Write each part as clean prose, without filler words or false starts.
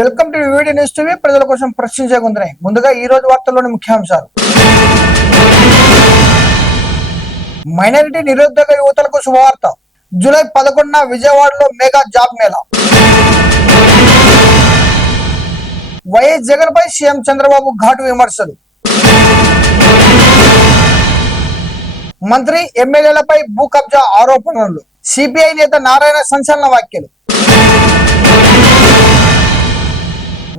Welcome to video news TV. ప్రజల కోసం ప్రశ్నించే గొంతునై ముందుగా ఈ రోజు వార్తల్లోని ముఖ్యాంశాలు. మైనారిటీ నిరుద్యోగ యువతలకు శుభవార్త. జూలై 11న విజయవాడలో mega job mela. YS Jagan పై సీఎం చంద్రబాబు ఘాటు విమర్శలు. మంత్రి ఎమ్మెల్యేలపై భూ కబ్జా ఆరోపణలు. సిపిఐ నేత నారాయణ సంచలన వ్యాఖ్యలు.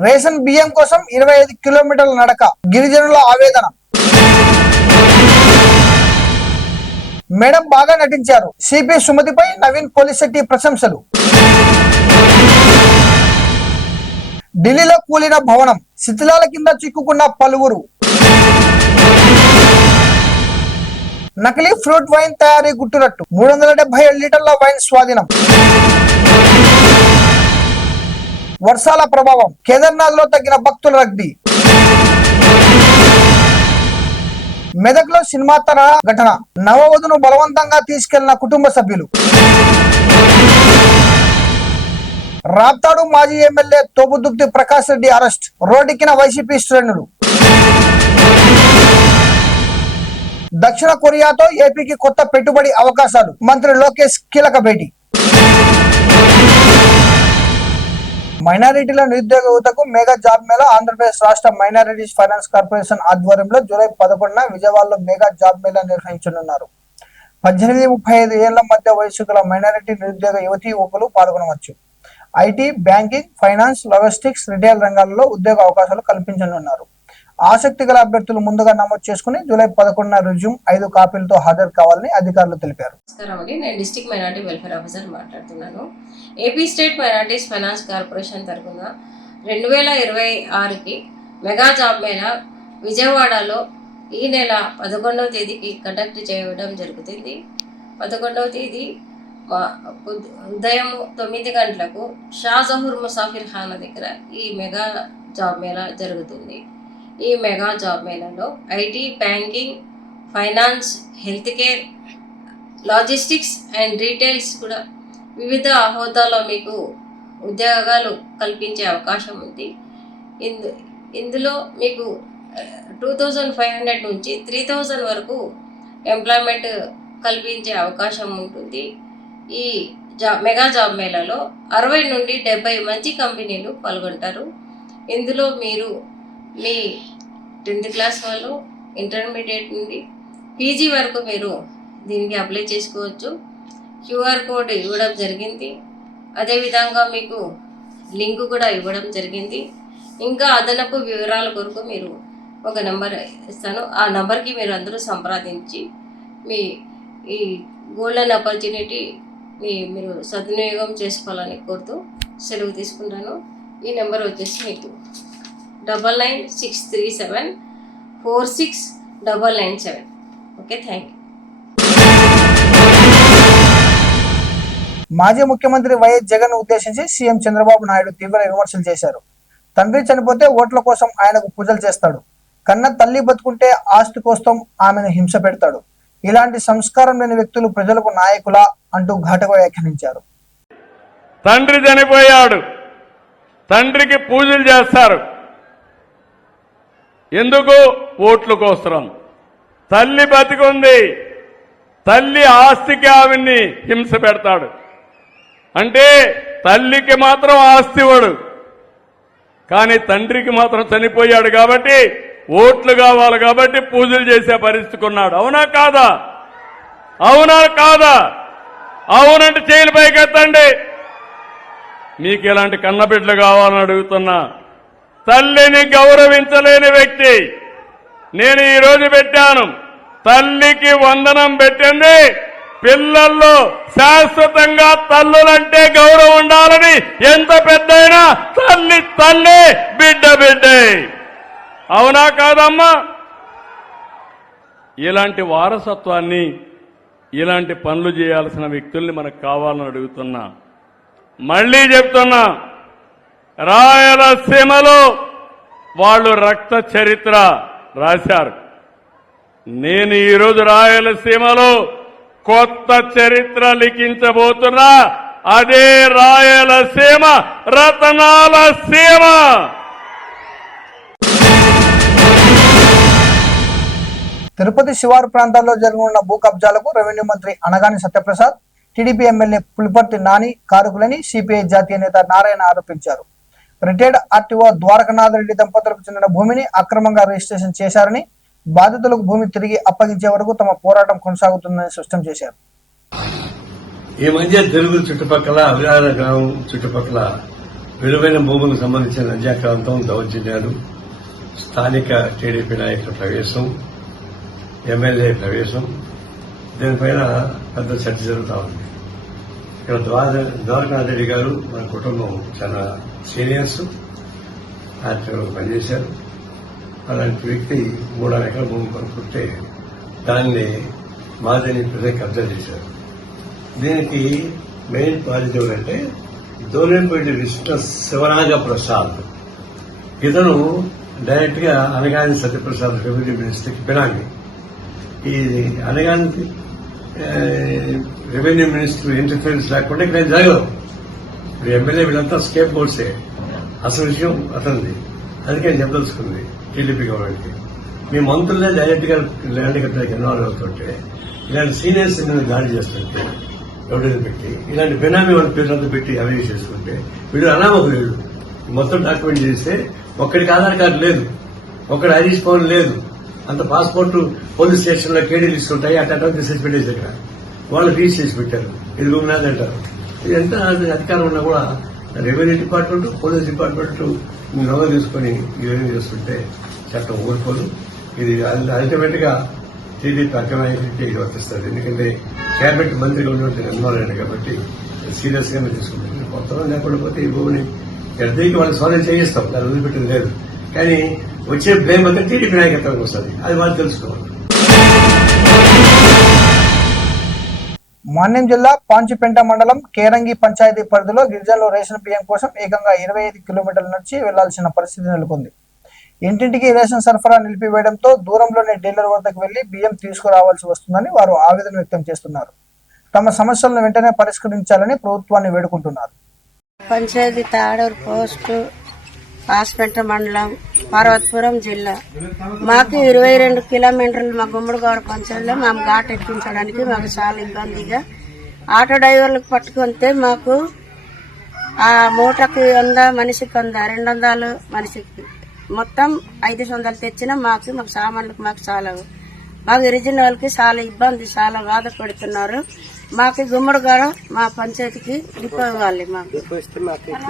రేషన్ బియ్యం కోసం 25 కిలోమీటర్ల నడక, గిరిజనుల ఆవేదన. మేడం బాగా నటించారు, సిపి సుమతిపై నవీన్ పోలిశెట్టి ప్రశంసలు. ఢిల్లీలో కూలిన భవనం, శిథిలాల కింద చిక్కుకున్న పలువురు. నకిలీ ఫ్రూట్ వైన్ తయారీ గుట్టురట్టు, 377 లీటర్ల వైన్ స్వాధీనం. వర్షాల ప్రభావం, కేదార్నాథ్ లో తగ్గిన భక్తుల రద్దీ. మెదక్లో సినిమా తరహా ఘటన, నవవధును బలవంతంగా తీసుకెళ్లిన కుటుంబ సభ్యులు. రాప్తాడు మాజీ ఎమ్మెల్యే తోపుదుర్తి ప్రకాష్ రెడ్డి అరెస్ట్, రోడ్డెక్కిన వైసీపీ శ్రేణులు. దక్షిణ కొరియాతో ఏపీకి కొత్త పెట్టుబడి అవకాశాలు, మంత్రి లోకేష్ కీలక భేటీ. మైనారిటీల నిరుద్యోగ యువతకు మెగా జాబ్ మేళా. ఆంధ్రప్రదేశ్ రాష్ట్ర మైనారిటీస్ ఫైనాన్స్ కార్పొరేషన్ ఆధ్వర్యంలో జూలై 11న విజయవాడలో మెగా జాబ్ మేళా నిర్వహించనున్నారు. 18-35 ఏళ్ల మధ్య వయసు గల మైనారిటీ నిరుద్యోగ యువతీ యువకులు పాల్గొనవచ్చు. IT, banking, finance, logistics, retail రంగాల్లో ఉద్యోగ అవకాశాలు కల్పించనున్నారు. ఆసక్తి గల అభ్యర్థులు ముందుగా నమోదు చేసుకుని జూలై 11న రిజ్యూమ్ 5 కాపీలతో హాజరు కావాలని అధికారులు తెలిపారు. నేను డిస్ట్రిక్ట్ మైనారిటీ వెల్ఫేర్ ఆఫీసర్ మాట్లాడుతున్నాను. AP state minorities finance corporation తరఫున 2026కి మెగా జాబ్ మేళా విజయవాడలో ఈ నెల 11వ తేదీకి కండక్ట్ చేయడం జరుగుతుంది. 11వ తేదీ ఉదయం 9 గంటలకు షాజహూర్ ముసాఫిర్ ఖానా దగ్గర ఈ మెగా జాబ్ మేళా జరుగుతుంది. ఈ మెగా జాబ్ మేళాలో IT, banking, finance, health care, logistics and retails కూడా వివిధ హోదాలో మీకు ఉద్యోగాలు కల్పించే అవకాశం ఉంది. ఇందులో మీకు 2500 నుంచి 3000 వరకు ఎంప్లాయ్మెంట్ కల్పించే అవకాశం ఉంటుంది. ఈ మెగా జాబ్ మేళాలో 60 నుండి 70 మంచి కంపెనీలు పాల్గొంటారు. ఇందులో మీరు మీ 10th క్లాస్ వాళ్ళు, ఇంటర్మీడియట్ నుండి పీజీ వరకు మీరు దీనికి అప్లై చేసుకోవచ్చు. క్యూఆర్ కోడ్ ఇవ్వడం జరిగింది. అదేవిధంగా మీకు లింక్ కూడా ఇవ్వడం జరిగింది. ఇంకా అదనపు వివరాల కొరకు మీరు ఒక నెంబర్ ఇస్తాను. ఆ నెంబర్కి మీరు అందరూ సంప్రదించి మీ ఈ గోల్డెన్ ఆపర్చునిటీ మీరు సద్వినియోగం చేసుకోవాలని కోరుతూ సెలవు తీసుకుంటాను. ఈ నెంబర్ వచ్చేసి మీకు 9963746997. Okay, thank you. మాజీ ముఖ్యమంత్రి వైఎస్ జగన్ ఉద్దేశించి సీఎం చంద్రబాబు నాయుడు తీవ్ర విమర్శలు చేశారు. తండ్రి చనిపోతే ఓట్ల కోసం ఆయనకు పూజలు చేస్తాడు, కన్న తల్లి బతుకుంటే ఆస్తి కోసం ఆమెను హింస పెడతాడు. ఇలాంటి సంస్కారం లేని వ్యక్తులు ప్రజలకు నాయకులా అంటూ ఘాటుగా వ్యాఖ్యానించారు. తండ్రి చనిపోయాడు, తండ్రికి పూజలు చేస్తారు. ఎందుకు? ఓట్ల కోసం. తల్లి బతికుంది, తల్లి ఆస్తికి ఆవిడ్ని హింస పెడతాడు. అంటే తల్లికి మాత్రం ఆస్తి ఇవ్వడు, కానీ తండ్రికి మాత్రం చనిపోయాడు కాబట్టి ఓట్లు కావాలి కాబట్టి పూజలు చేసే పరిస్థితికి ఉన్నాడు. అవునా కాదా? అవునా కాదా? అవునంటే చేతులు పైకెత్తండి. మీకు ఇలాంటి కన్నబిడ్డలు కావాలని అడుగుతున్నా. తల్లిని గౌరవించలేని వ్యక్తి నేను ఈరోజు పెట్టాను. తల్లికి వందనం పెట్టింది. పిల్లల్లో శాశ్వతంగా తల్లులంటే గౌరవం ఉండాలని ఎంత పెద్దయినా తల్లి తల్లి, బిడ్డ బిడ్డే. అవునా కాదమ్మా? ఇలాంటి వారసత్వాన్ని, ఇలాంటి పనులు చేయాల్సిన వ్యక్తుల్ని మనకు కావాలని అడుగుతున్నా. మళ్ళీ చెప్తున్నా, రాయలసీమలో వాళ్ళు రక్త చరిత్ర రాశారు. నేను ఈరోజు రాయలసీమలో కొత్త చరిత్ర లిఖించబోతున్నా. అదే రాయలసీమ రతనాల సీమ. తిరుపతి శివారు ప్రాంతాల్లో జరగనున్న భూ కబ్జాలకు రెవెన్యూ మంత్రి అనగాని సత్యప్రసాద్, టీడీపీ ఎమ్మెల్యే పులిపర్తి నాని కారకులని సిపిఐ జాతీయ నేత నారాయణ ఆరోపించారు. రిటైర్డ్ ఆర్టీఓ ద్వారకనాథ్ రెడ్డి దంపతులకు చెందిన భూమిని అక్రమంగా రిజిస్ట్రేషన్ చేశారని, బాధితులకు భూమి తిరిగి అప్పగించే వరకు తమ పోరాటం కొనసాగుతుందని స్పష్టం చేశారు. ఈ మధ్య తెలుగు చుట్టుపక్కల అవిరాల గ్రామం చుట్టుపక్కల విలువైన భూములకు సంబంధించిన అన్యాక్రాంతం, దౌర్జన్యాలు, స్థానిక టీడీపీ నాయకుల ప్రవేశం, ఎమ్మెల్యే ప్రవేశం, దీనిపైన పెద్ద చర్చ జరుగుతూ ఉంది. ఇక్కడ ద్వారకనాథ్ రెడ్డి గారు మన కుటుంబం చాలా సీనియర్స్, ఆర్టీఓ పనిచేశారు. అలాంటి వ్యక్తి 3 ఎకరాల భూమి కొనుక్కుంటే దాన్ని మాదని ప్రజలు కబ్జా చేశారు. దీనికి మెయిన్ బాధ్యత ఎవరంటే దోలేపల్లి విష్ణు శివరాజ ప్రసాద్. ఇతను డైరెక్ట్ గా అనగాని సత్యప్రసాద్ రెవెన్యూ మినిస్టర్కి బినామీ. ఈ అనగాని రెవెన్యూ మినిస్టర్ ఇంటర్ఫిరెన్స్ లేకుండా ఇక్కడ జరగదు. ఇప్పుడు ఎమ్మెల్యే వీళ్ళంతా స్కేప్ బోర్డ్సే. అసలు విషయం అతనిది. అందుకని చెప్పదలుచుకుంది టీడీపీ గవర్నమెంట్కి. మీ మంత్రులే డైరెక్ట్ గా ల్యాండ్ కట్టడానికి ఇన్వాల్వ్ అవుతుంటే, ఇలాంటి సీనియర్స్ మీద దాడి చేస్తుంటే ఎవరైనా పెట్టి ఇలాంటి బెనామీ వాళ్ళ పేర్లంతా పెట్టి అవేవి చేసుకుంటే వీడు అనామకులు. మొత్తం డాక్యుమెంట్ చేస్తే ఒక్కడికి ఆధార్ కార్డు లేదు, ఒక్కడి ఐరిష్ ఫోన్ లేదు, అంత పాస్పోర్ట్ పోలీస్ స్టేషన్ లో కేడీలు ఇస్తుంటాయి. అట్లా తీసేసి పెట్టేసి దగ్గర వాళ్ళు రీచ్ చేసి పెట్టారు. ఇది గుమ్నాథ్ అంటారు. ఇదంతా అధికారం ఉన్నా కూడా రెవెన్యూ డిపార్ట్మెంట్, పోలీస్ డిపార్ట్మెంట్ నగదు తీసుకుని ఇవన్నీ చేస్తుంటే చట్టం ఊరుకోదు. ఇది అల్టిమేట్ గా టీడీపీ అగ్రనాయకుడికి ఇది వర్తిస్తుంది. ఎందుకంటే కేబినెట్ మంత్రిగా ఉన్నటువంటి నిర్మాణాలు కాబట్టి సీరియస్ గానే తీసుకుంటుంది. కొత్తగా లేకుండా పోతే ఈ భూమిని ఎడతీకి వాళ్ళు స్వాధీనం చేయిస్తాం, దాన్ని వదిలిపెట్టింది లేదు. కానీ వచ్చే బ్లేమ్ అంతా టీడీపీ నాయకత్వానికి వస్తుంది. అది వాళ్ళు తెలుసుకోవాలి. మాన్యం జిల్లా పాంచిపెంట మండలం కేరంగి పంచాయతీ పరిధిలో గిరిజనులు రేషన్ బియ్యం కోసం ఏకంగా 25 కిలోమీటర్ల నుంచి వెళ్లాల్సిన పరిస్థితి నెలకొంది. ఇంటింటికి రేషన్ సరఫరా నిలిపివేయడంతో దూరంలోని డీలర్ వద్దకు వెళ్లి బియ్యం తీసుకురావాల్సి వస్తుందని వారు ఆవేదన వ్యక్తం చేస్తున్నారు. తమ సమస్యలను వెంటనే పరిష్కరించాలని ప్రభుత్వాన్ని వేడుకుంటున్నారు. పంచాయతీ తాడూరు పోస్టు, పాంచిపెంట మండలం, పార్వతీపురం జిల్లా. మాకు 22 కిలోమీటర్లు మా గుమ్మడిగౌడ పంచాయతీలో మేము ఘాట్ ఎక్కించడానికి మాకు చాలా ఇబ్బందిగా. ఆటో డ్రైవర్లకు పట్టుకుంటే మాకు ఆ మూటకి 100, మనిషికి 100, 200 మనిషికి మొత్తం 500 తెచ్చినా మాకు సామాన్లకు మాకు గిరిజన వాళ్ళకి చాలా ఇబ్బంది, చాలా బాధపడుతున్నారు. మాకు గుమ్మడిగౌడ మా పంచాయతీకి డిపో ఇవ్వాలి.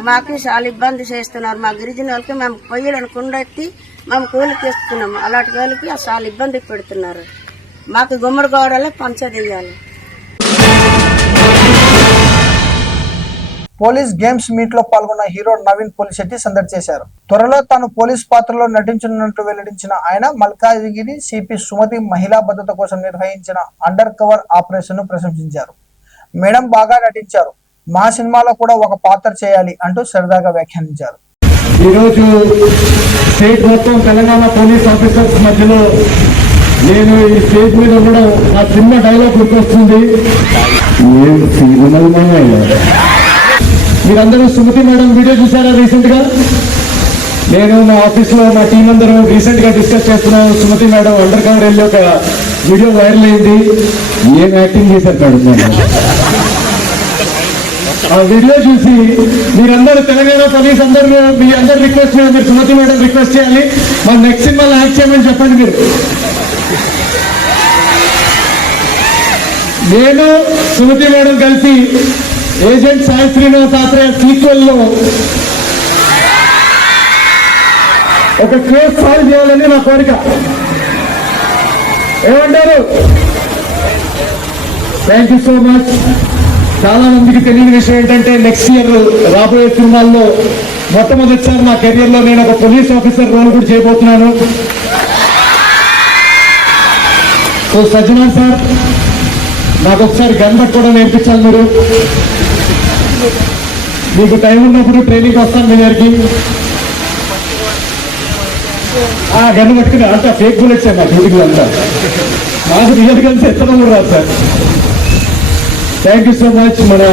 మాకు చాలా ఇబ్బంది చేస్తున్నారు. మా గిరిజన వాళ్ళకి మేము పొయ్యలను కుండెత్తి మేము కూలికి ఇస్తున్నాము. అలాంటి వాళ్ళకి చాలా ఇబ్బంది పెడుతున్నారు. మాకు గుమ్మడిగౌడలో పంచాయతీ ఇవ్వాలి. పోలీస్ గేమ్స్ మీట్ లో పాల్గొన్న హీరో నవీన్ పోలిశెట్టి సందడి చేశారు. త్వరలో తాను పోలీస్ పాత్రలో నటించనున్నట్టు వెల్లడించిన ఆయన మల్కాజిగిరి సిపి సుమతి మహిళా భద్రత కోసం నిర్వహించిన అండర్ కవర్ ఆపరేషన్ ను ప్రశంసించారు. మేడం బాగా నటించారు, మా సినిమాలో కూడా ఒక పాత్ర చేయాలి అంటూ సరదాగా వ్యాఖ్యానించారు. ఈరోజు స్టేట్ మొత్తం తెలంగాణ పోలీస్ ఆఫీసర్స్ మధ్యలో నేను ఈ స్టేజ్ మీద ఉండడం నా సినిమా డైలాగ్ గుర్తొస్తుంది. మీరందరూ సుమతి మేడం వీడియో చూసారా రీసెంట్ గా? నేను మా ఆఫీస్ లో మా టీం అందరూ రీసెంట్ గా డిస్కస్ చేస్తున్నాం. సుమతి మేడం అండర్ కవర్ వెళ్ళి ఒక వీడియో వైరల్ అయింది. ఏం యాక్టింగ్ చేశారు మేడం. ఆ వీడియో చూసి మీరందరూ తెలంగాణ పోలీస్ అందరూ మీ అందరు రిక్వెస్ట్ చేయాలి, మీరు సుమతి మేడం రిక్వెస్ట్ చేయాలి, మా నెక్స్ట్ సినిమాలో యాక్ట్ చేయమని చెప్పండి. మీరు నేను సుమతి మేడం కలిసి ఏజెంట్ సాయి శ్రీనివాస్ ఆత్రేయ సీక్వెల్ లో ఒక కేసు సాల్వ్ చేయాలని నా కోరిక. ఏమంటారు? Thank you so much. చాలా మందికి తెలియని విషయం ఏంటంటే నెక్స్ట్ ఇయర్ రాబోయే సినిమాల్లో మొట్టమొదటిసారి నా కెరియర్ లో నేను ఒక పోలీస్ ఆఫీసర్ రోల్ కూడా చేయబోతున్నాను. సో సజ్జనా సార్, నాకు ఒకసారి గన్ పట్టుకోవడం నేర్పించాలి. మీరు మీకు టైం ఉన్నప్పుడు ట్రైనింగ్ వస్తాను మీ దగ్గరికి. ఆ గన్ను పట్టుకుని అంతా ఫేక్ బుల్లెట్స్ మా డ్యూటీలు అంతా, మాకు రియల్ గన్స్ ఎత్తడం కూడా రాదు sir. Thank you so much. మన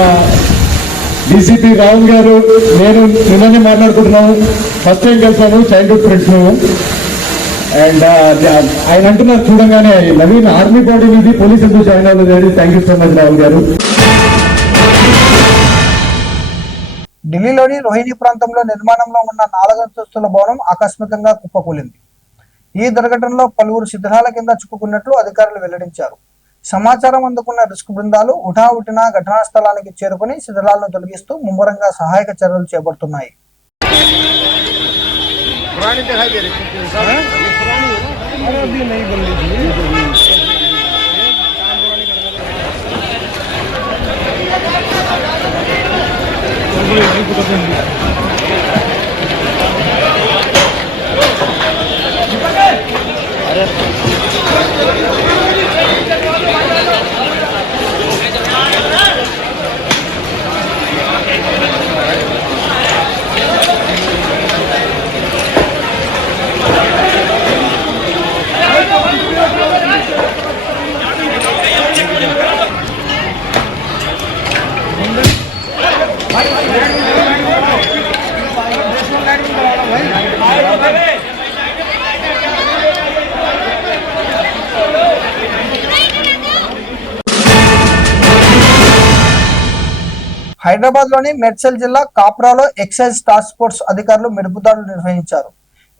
డీసీపీ రాహుల్ గారు నేను నిన్ననే మాట్లాడుకుంటున్నాము. ఫస్ట్ టైం కలిసాము, చైల్డ్హుడ్ ఫ్రెండ్స్ మేము. అండ్ ఆయన అంటున్నారు చూడంగానే నవీన్ ఆర్మీ బాడీ మీద పోలీస్ ఎందుకు జాయిన్ అవ్వలేదు. Thank you so much Rahul గారు. ఢిల్లీలోని రోహిణి ప్రాంతంలో నిర్మాణంలో ఉన్న 4 అంతస్తుల భవనం ఆకస్మికంగా కుప్పకూలింది. ఈ దుర్ఘటనలో పలువురు శిథిలాల కింద చిక్కుకున్నట్లు అధికారులు వెల్లడించారు. సమాచారం అందుకున్న రిస్క్ బృందాలు హుటాహుటిన ఘటనా స్థలానికి చేరుకుని శిథిలాలను తొలగిస్తూ ముమ్మరంగా సహాయక చర్యలు చేపడుతున్నాయి. హైదరాబాద్ లోని మేడ్చల్ జిల్లా కాప్రాలో ఎక్సైజ్ టాస్క్ ఫోర్స్ అధికారులు మెరుపుదాడులు నిర్వహించారు.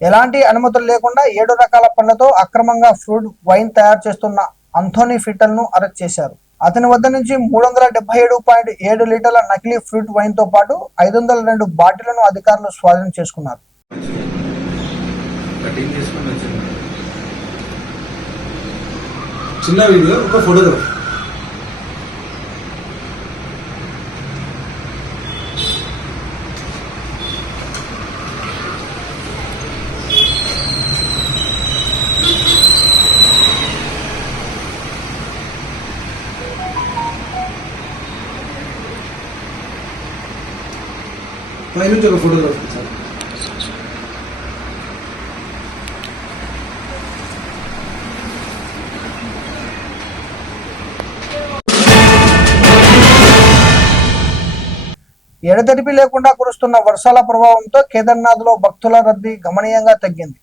ఎలాంటి అనుమతులు లేకుండా 7 రకాల పండ్లతో అక్రమంగా ఫ్రూట్ వైన్ తయారు చేస్తున్న అంథోనీ ఫిటల్ ను అరెస్ట్ చేశారు. అతని వద్ద నుంచి 377.7 లీటర్ల నకిలీ ఫ్రూట్ వైన్ తో పాటు 502 బాటిళ్లను అధికారులు స్వాధీనం చేసుకున్నారు. చిన్న వీడియో ఒక ఫోటోగ్రాఫ్. పైనుంచి ఒక ఫోటోగ్రాఫ్ సార్. ఎడతెరిపి లేకుండా కురుస్తున్న వర్షాల ప్రభావంతో కేదార్నాథ్ లో భక్తుల రద్దీ గణనీయంగా తగ్గింది.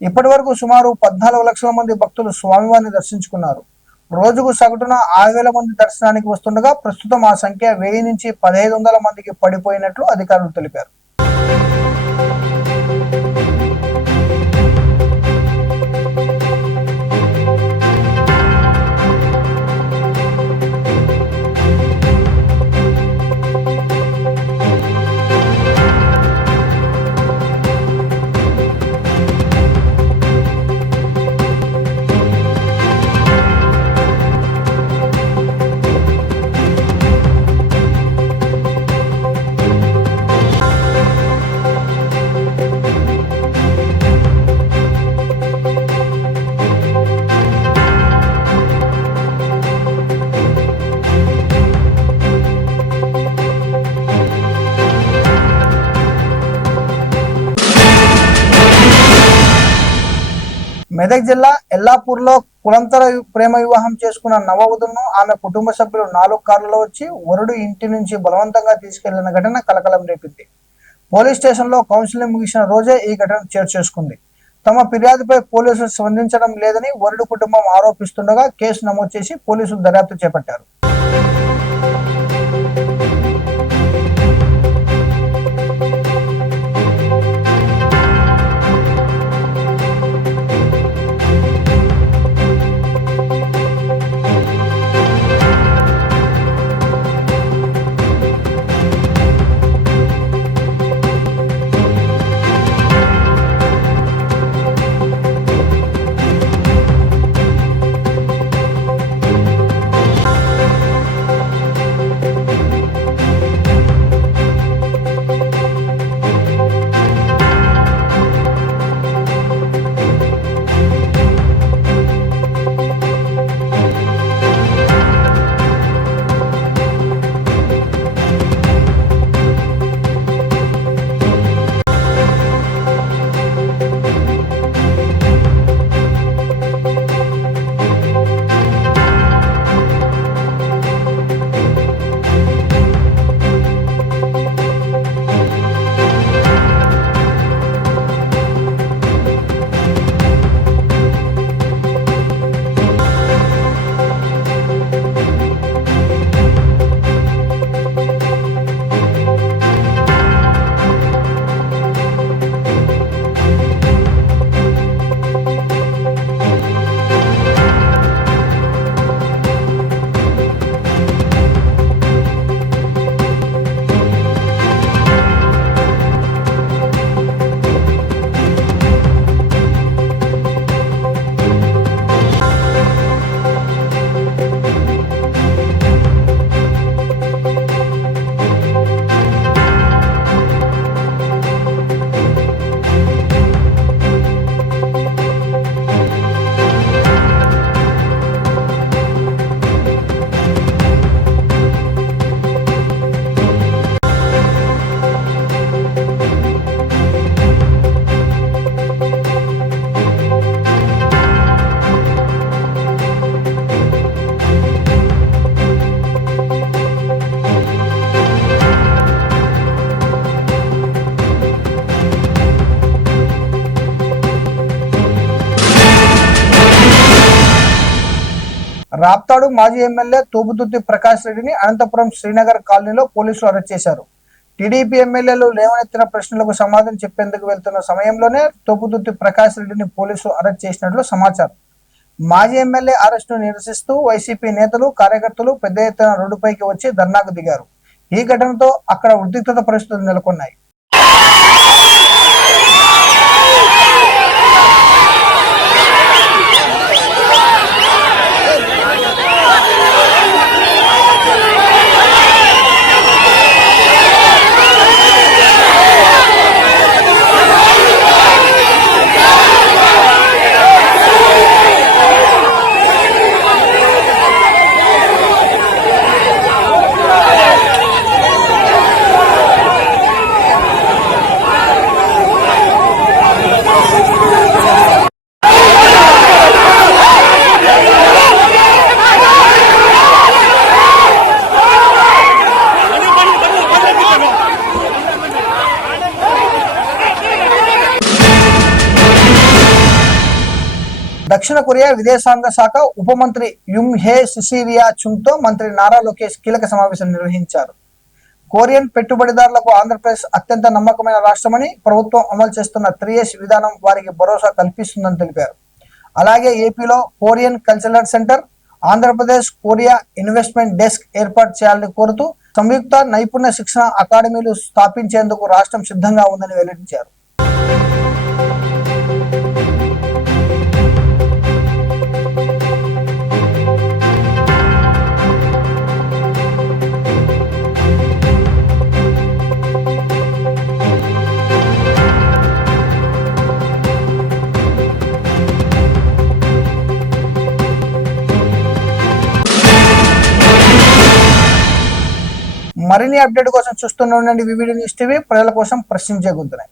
ఇప్పటి వరకు సుమారు 14 లక్షల మంది భక్తులు స్వామివారిని దర్శించుకున్నారు. రోజుకు సగటున 6,000 మంది దర్శనానికి వస్తుండగా ప్రస్తుతం ఆ సంఖ్య 1000 నుంచి 1500 మందికి పడిపోయినట్లు అధికారులు తెలిపారు. మెదక్ జిల్లా ఎల్లాపూర్లో కులంతర ప్రేమ వివాహం చేసుకున్న నవవధులను ఆమె కుటుంబ సభ్యులు 4 కార్లలో వచ్చి వరుడు ఇంటి నుంచి బలవంతంగా తీసుకెళ్లిన ఘటన కలకలం రేపింది. పోలీస్ స్టేషన్లో కౌన్సిలింగ్ ముగిసిన రోజే ఈ ఘటన చోటు చేసుకుంది. తమ ఫిర్యాదుపై పోలీసులు స్పందించడం లేదని వరుడు కుటుంబం ఆరోపిస్తుండగా కేసు నమోదు చేసి పోలీసులు దర్యాప్తు చేపట్టారు. రాప్తాడు మాజీ ఎమ్మెల్యే తోపుదుర్తి ప్రకాష్ రెడ్డిని అనంతపురం శ్రీనగర్ కాలనీలో పోలీసులు అరెస్ట్ చేశారు. టీడీపీ ఎమ్మెల్యేలు లేవనెత్తిన ప్రశ్నలకు సమాధానం చెప్పేందుకు వెళ్తున్న సమయంలోనే తోపుదుర్తి ప్రకాష్ రెడ్డిని పోలీసులు అరెస్ట్ చేసినట్లు సమాచారం. మాజీ ఎమ్మెల్యే అరెస్టును నిరసిస్తూ వైసీపీ నేతలు కార్యకర్తలు పెద్ద ఎత్తున రోడ్డుపైకి వచ్చి ధర్నాకు దిగారు. ఈ ఘటనతో అక్కడ ఉద్రిక్తత పరిస్థితులు నెలకొన్నాయి. దక్షిణ కొరియా విదేశాంగ శాఖ ఉప మంత్రి యుమ్ హే సిసిరియా చుంగ్ తో మంత్రి నారా లోకేష్ కీలక సమావేశం నిర్వహించారు. కొరియన్ పెట్టుబడిదారులకు ఆంధ్రప్రదేశ్ అత్యంత నమ్మకమైన రాష్ట్రమని, ప్రభుత్వం అమలు చేస్తున్న 3S విధానం వారికి భరోసా కల్పిస్తుందని తెలిపారు. అలాగే ఏపీలో Korean cultural centre, Andhra Pradesh Korea investment desk ఏర్పాటు చేయాలని కోరుతూ సంయుక్త నైపుణ్య శిక్షణ అకాడమీలు స్థాపించేందుకు రాష్ట్రం సిద్ధంగా ఉందని వెల్లడించారు. మరిన్ని అప్డేట్ కోసం చూస్తూనే ఉండండి వివిడి న్యూస్ టీవీ, ప్రజల కోసం ప్రశ్నించే గొంతునే.